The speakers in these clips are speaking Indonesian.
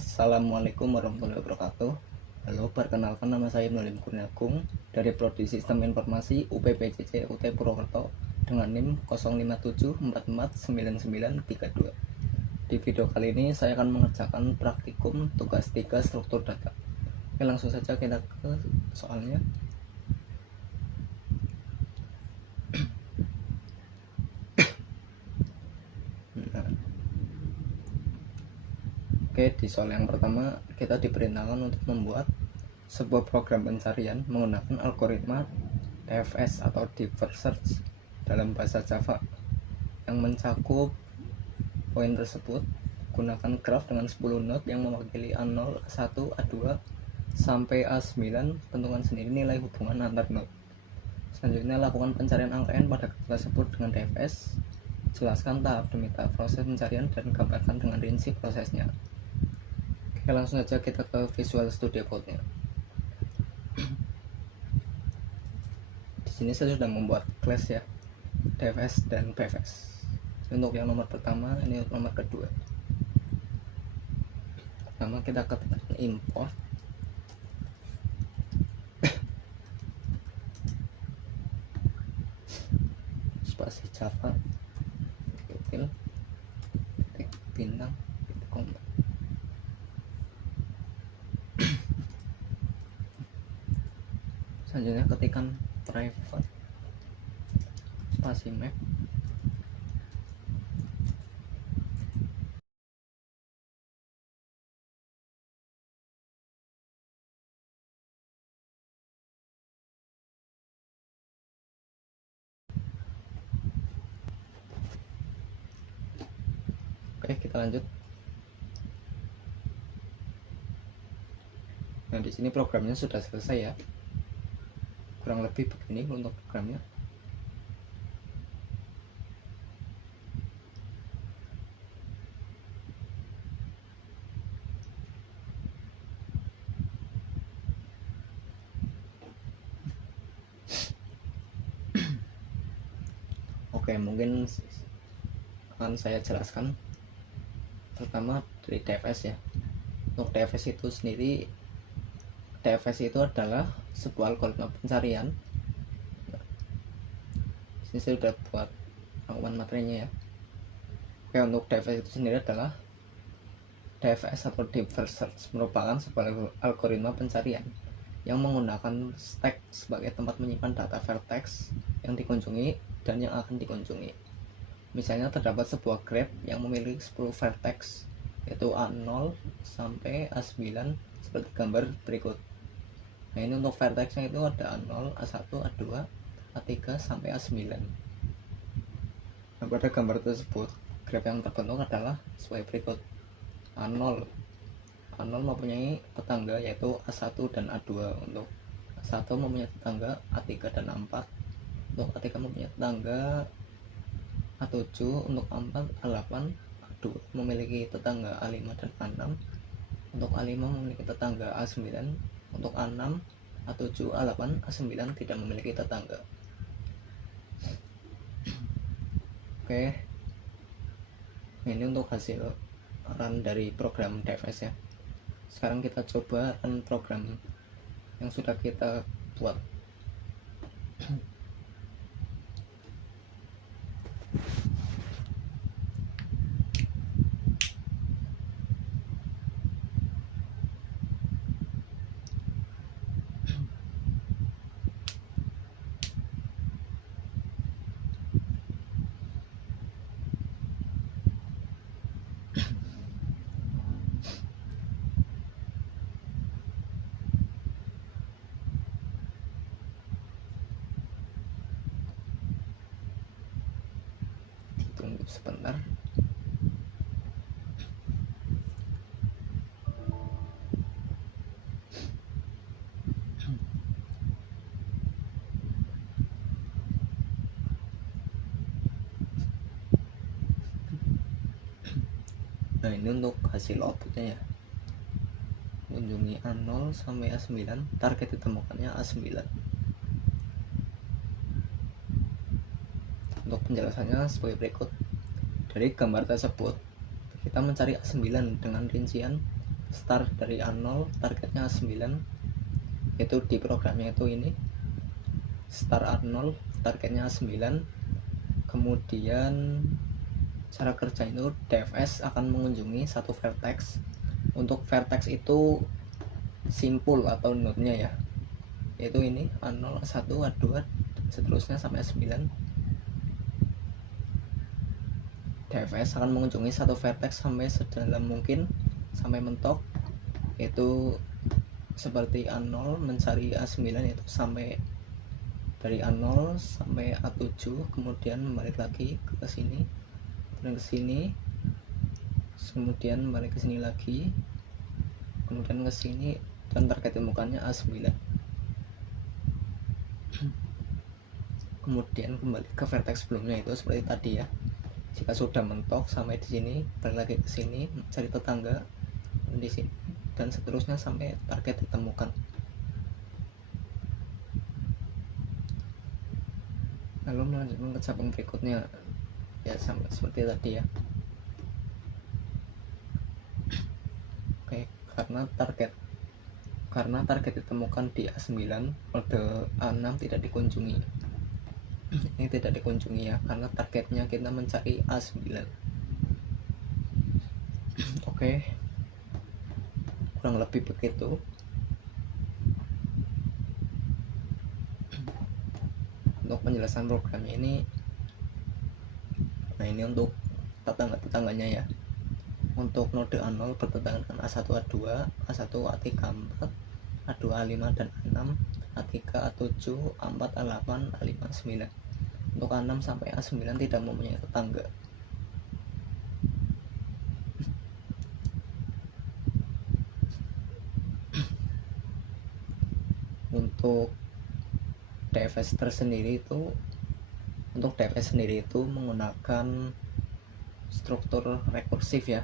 Assalamualaikum warahmatullahi wabarakatuh. Halo, perkenalkan nama saya Ibnu Kurniagung dari Prodi Sistem Informasi UPPCC UT Purwokerto dengan NIM 0574499932. Di video kali ini saya akan mengerjakan praktikum tugas 3 struktur data. Oke, langsung saja kita ke soalnya. Oke, di soal yang pertama kita diperintahkan untuk membuat sebuah program pencarian menggunakan algoritma DFS atau Deep Search dalam bahasa Java yang mencakup poin tersebut. Gunakan graf dengan 10 node yang mewakili A0, A1, A2 sampai A9. Tentukan sendiri nilai hubungan antar node. Selanjutnya lakukan pencarian angka n pada graf tersebut dengan DFS. Jelaskan tahap demi tahap proses pencarian dan gambarkan dengan rinci prosesnya. Oke, langsung saja kita ke Visual Studio Code-nya. Di sini saya sudah membuat class ya, DFS dan PFS. Untuk yang nomor pertama, ini untuk nomor kedua. Pertama kita ketikkan import spasi Java util bintang komma. Selanjutnya ketikkan private spasi map Oke, kita lanjut. Nah, di sini programnya sudah selesai ya. Kurang lebih begini untuk programnya. Oke, mungkin akan saya jelaskan pertama dari DFS ya. Untuk DFS itu sendiri, DFS itu adalah sebuah algoritma pencarian. Ini saya sudah buat rangkuman materinya ya. Oke, untuk DFS itu sendiri adalah DFS atau Deep Search merupakan sebuah algoritma pencarian yang menggunakan stack sebagai tempat menyimpan data vertex yang dikunjungi dan yang akan dikunjungi. Misalnya terdapat sebuah graph yang memiliki 10 vertex, yaitu A0 sampai A9 seperti gambar berikut. Nah, ini untuk vertexnya itu ada A0, A1, A2, A3 sampai A9. Nah, pada gambar tersebut graph yang terbentuk adalah sebagai berikut. A0 mempunyai tetangga yaitu A1 dan A2. Untuk A1 mempunyai tetangga A3 dan A4. Untuk A3 mempunyai tetangga A7. Untuk A4, A8, A2 memiliki tetangga A5 dan A6. Untuk A5 memiliki tetangga A9. Untuk A6, A7, A8, A9 tidak memiliki tetangga. Oke, ini untuk hasil run dari program DFS ya. Sekarang kita coba run program yang sudah kita buat. Tunggu sebentar. Nah, ini untuk hasil outputnya ya. Kunjungi A0 sampai A9, target ditemukannya A9. Untuk penjelasannya sebagai berikut. Dari gambar tersebut kita mencari A9 dengan rincian start dari A0, targetnya A9, itu di programnya itu ini start A0, targetnya A9. Kemudian cara kerja itu DFS akan mengunjungi satu vertex. Untuk vertex itu simpul atau node-nya ya, yaitu ini A0, A1, A2, seterusnya sampai A9. DFS akan mengunjungi satu vertex sampai sedalam mungkin, sampai mentok, yaitu seperti A0 mencari A9, yaitu sampai dari A0 sampai A7, kemudian balik lagi ke sini dan ke sini, kemudian balik ke sini lagi, kemudian ke sini, dan target temukannya A9. Kemudian kembali ke vertex sebelumnya itu seperti tadi ya. Jika sudah mentok sampai di sini, balik lagi ke sini, cari tetangga di sini, dan seterusnya sampai target ditemukan. Lalu melanjutkan ke cabang berikutnya ya, sama seperti tadi ya. Oke, karena target ditemukan di A9, node A6 tidak dikunjungi. Ini tidak dikunjungi ya, karena targetnya kita mencari A9. Oke, kurang lebih begitu. Untuk penjelasan programnya ini, nah ini untuk tetangga-tetangganya ya. Untuk node A0 bertetangga dengan A1, A2, A1, A3, A4, A2, A5, dan A6, A3, A7, A4, A8, A5, A9. Untuk A6 sampai A9 tidak mempunyai tetangga. Untuk DFS tersendiri itu, untuk DFS sendiri itu menggunakan struktur rekursif ya,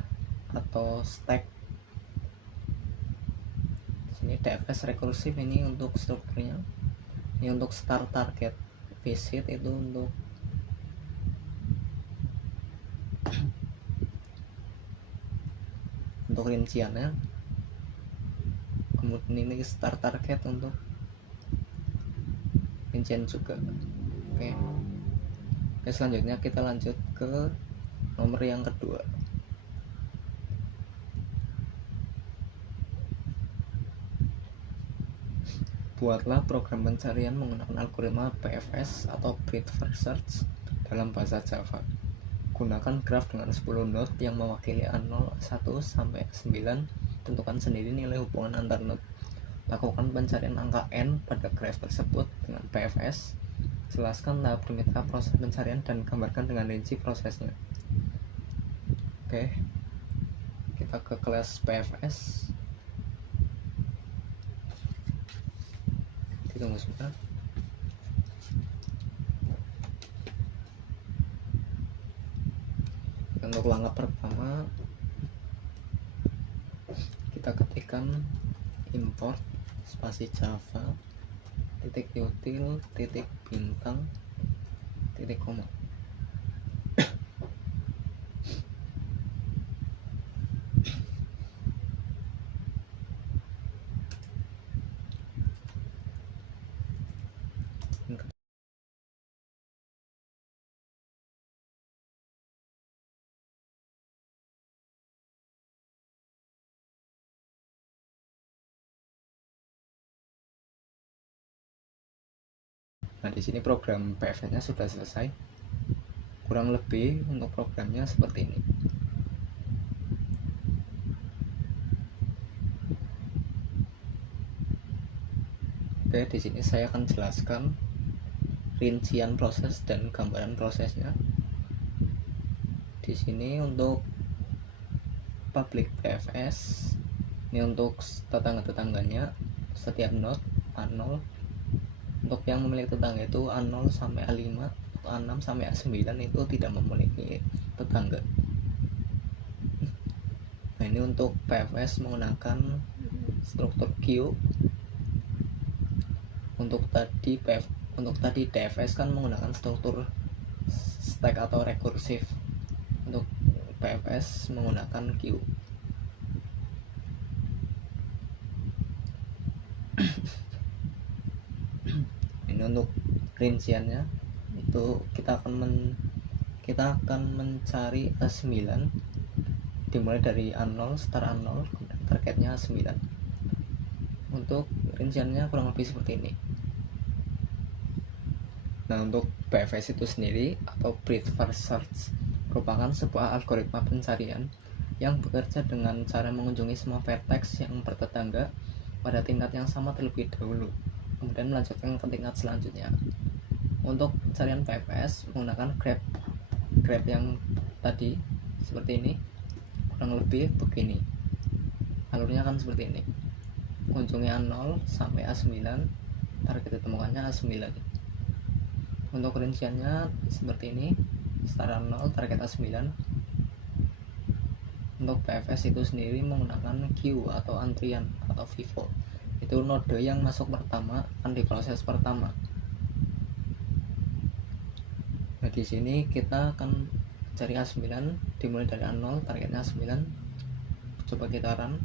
atau stack. Sini DFS rekursif ini untuk strukturnya. Ini untuk start target visit itu untuk rinciannya. Kemudian ini start target untuk rincian juga. Oke, selanjutnya kita lanjut ke nomor yang kedua. Buatlah program pencarian menggunakan algoritma BFS atau Breadth First Search dalam bahasa Java. Gunakan graf dengan 10 node yang mewakili A0, A1 sampai A9. Tentukan sendiri nilai hubungan antar node. Lakukan pencarian angka n pada graf tersebut dengan BFS. Jelaskan tahap demi tahap proses pencarian dan gambarkan dengan rinci prosesnya. Oke, kita ke kelas BFS. Tunggu sebentar. Untuk langkah pertama, kita ketikkan import spasi java titik util titik bintang titik koma. Nah, di sini program BFS-nya sudah selesai. Kurang lebih untuk programnya seperti ini. Oke, di sini saya akan jelaskan rincian proses dan gambaran prosesnya. Di sini untuk public BFS, ini untuk tetangga-tetangganya, setiap node A0. Untuk yang memiliki tetangga itu A0 sampai A5, A6 sampai A9 itu tidak memiliki tetangga. Nah, ini untuk BFS menggunakan struktur queue. Untuk tadi DFS kan menggunakan struktur stack atau rekursif. Untuk BFS menggunakan queue. Ini untuk rinciannya itu kita akan mencari A9 dimulai dari A0, start A0, kemudian targetnya A9. Untuk rinciannya kurang lebih seperti ini. Nah, untuk BFS itu sendiri atau Breadth First Search merupakan sebuah algoritma pencarian yang bekerja dengan cara mengunjungi semua vertex yang bertetangga pada tingkat yang sama terlebih dahulu, kemudian melanjutkan ke tingkat selanjutnya. Untuk pencarian BFS menggunakan graph yang tadi seperti ini, kurang lebih begini. Alurnya akan seperti ini. Kunjungi A0 sampai A9, target ditemukannya A9. Untuk rinciannya seperti ini, start A0, target A9. Untuk BFS itu sendiri menggunakan queue atau antrian atau FIFO. Itu node yang masuk pertama akan diproses pertama. Nah, di sini kita akan cari A9 dimulai dari A0, targetnya A9. Coba kita run.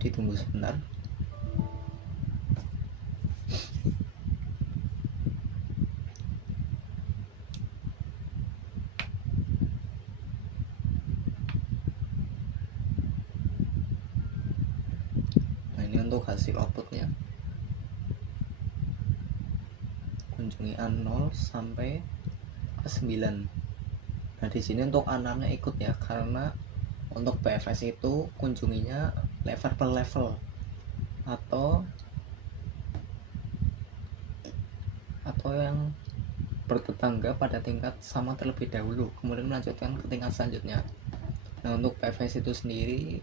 Ditunggu sebentar. Nah, ini untuk hasil outputnya. Kunjungi A0 sampai A9. Nah, di sini untuk A6-nya ikut ya, karena untuk BFS itu kunjunginya level per level atau yang bertetangga pada tingkat sama terlebih dahulu, kemudian melanjutkan ke tingkat selanjutnya. Nah, untuk BFS itu sendiri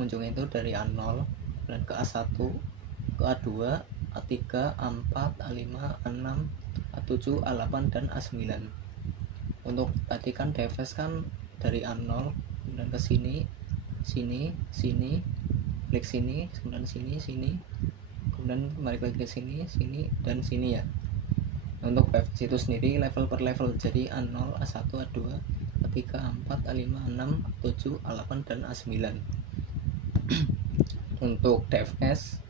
kunjungi itu dari A0 dan ke A1, ke A2, A3, A4, A5, A6, A7, A8, dan A9. Untuk tadi kan BFS kan dari A0 kemudian ke sini, klik sini, kemudian sini, kemudian balik lagi ke sini, dan sini ya. Nah, untuk BFS itu sendiri level per level, jadi A0, A1, A2, A3, A4, A5, A6, A7, A8, dan A9. Untuk DFS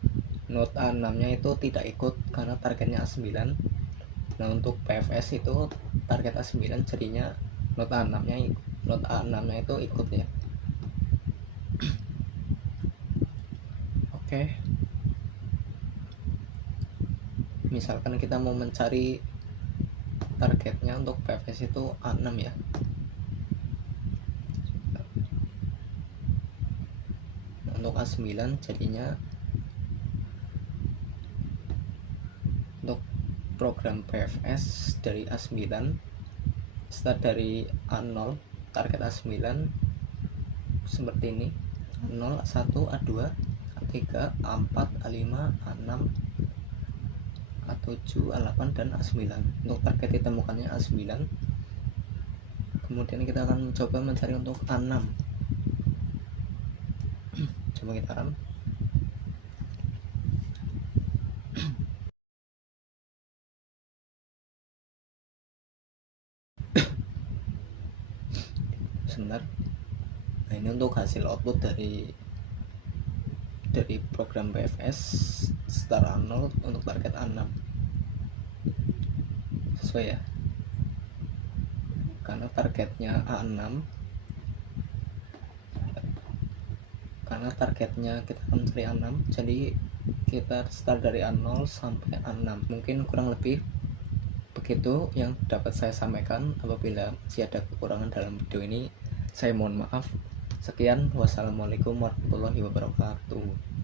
node A6 nya itu tidak ikut karena targetnya A9. Nah, untuk BFS itu target A9, jadinya node A6 nya itu ikut ya. Oke. Misalkan kita mau mencari targetnya untuk BFS itu A6 ya. Nah, untuk A9 jadinya untuk program BFS dari A9 start dari A0, target A9 seperti ini. A0, A1, A2, A3, A4, A5, A6, A7, A8, dan A9. Untuk target ditemukannya A9. Kemudian kita akan mencoba mencari untuk A6. Coba kita run. Sebentar. Nah, ini untuk hasil output dari program BFS start A0 untuk target A6. Sesuai ya, karena targetnya A6, karena targetnya kita akan mencari A6, jadi kita start dari A0 sampai A6. Mungkin kurang lebih begitu yang dapat saya sampaikan. Apabila masih ada kekurangan dalam video ini, saya mohon maaf. Sekian, wassalamualaikum warahmatullahi wabarakatuh.